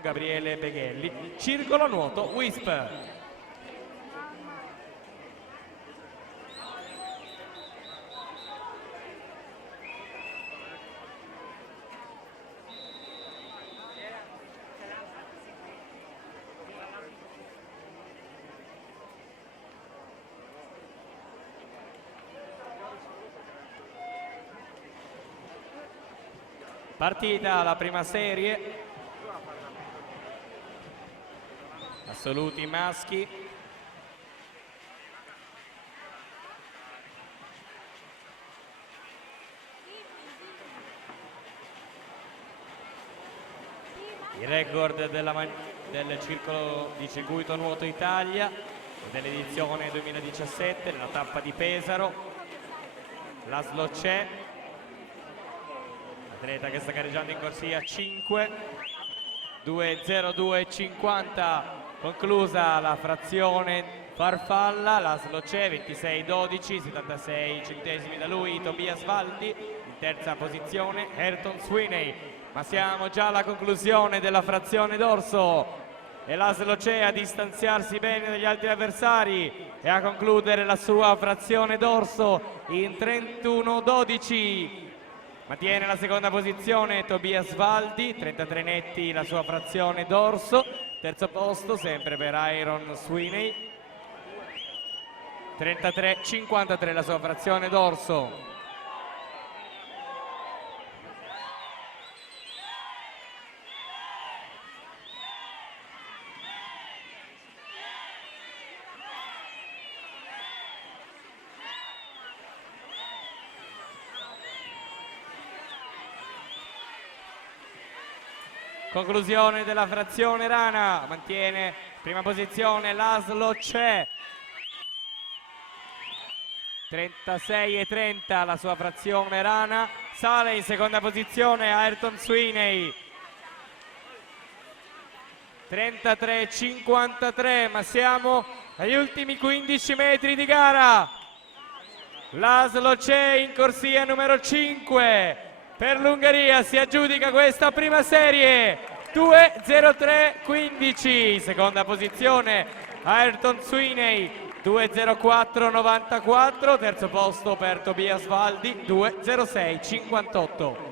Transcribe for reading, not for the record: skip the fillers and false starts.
Gabriele Beghelli. Circolo nuoto Wisp. Partita la prima serie. Assoluti maschi. Il record del circolo di circuito nuoto Italia dell'edizione 2017 nella tappa di Pesaro. Laszlo C'è, atleta che sta gareggiando in corsia 5, 2:02:50. Conclusa la frazione farfalla. Laszlo C'è 26:12, 76 centesimi da lui. Tobias Valdi in terza posizione. Ayrton Sweeney. Ma siamo già alla conclusione della frazione dorso e Laszlo C'è a distanziarsi bene dagli altri avversari e a concludere la sua frazione dorso in 31:12. Mantiene la seconda posizione Tobias Valdi, 33 netti la sua frazione dorso. Terzo posto sempre per Ayrton Sweeney, 33:53 la sua frazione dorso. Conclusione della frazione rana, mantiene prima posizione Laszlo C'è, 36:30 la sua frazione rana. Sale in seconda posizione Ayrton Sweeney, 33:53, ma siamo agli ultimi 15 metri di gara. Laszlo C'è in corsia numero 5. Per l'Ungheria si aggiudica questa prima serie, 2:03:15. Seconda posizione Ayrton Sweeney, 2:04:94. Terzo posto per Tobias Valdi, 2:06:58.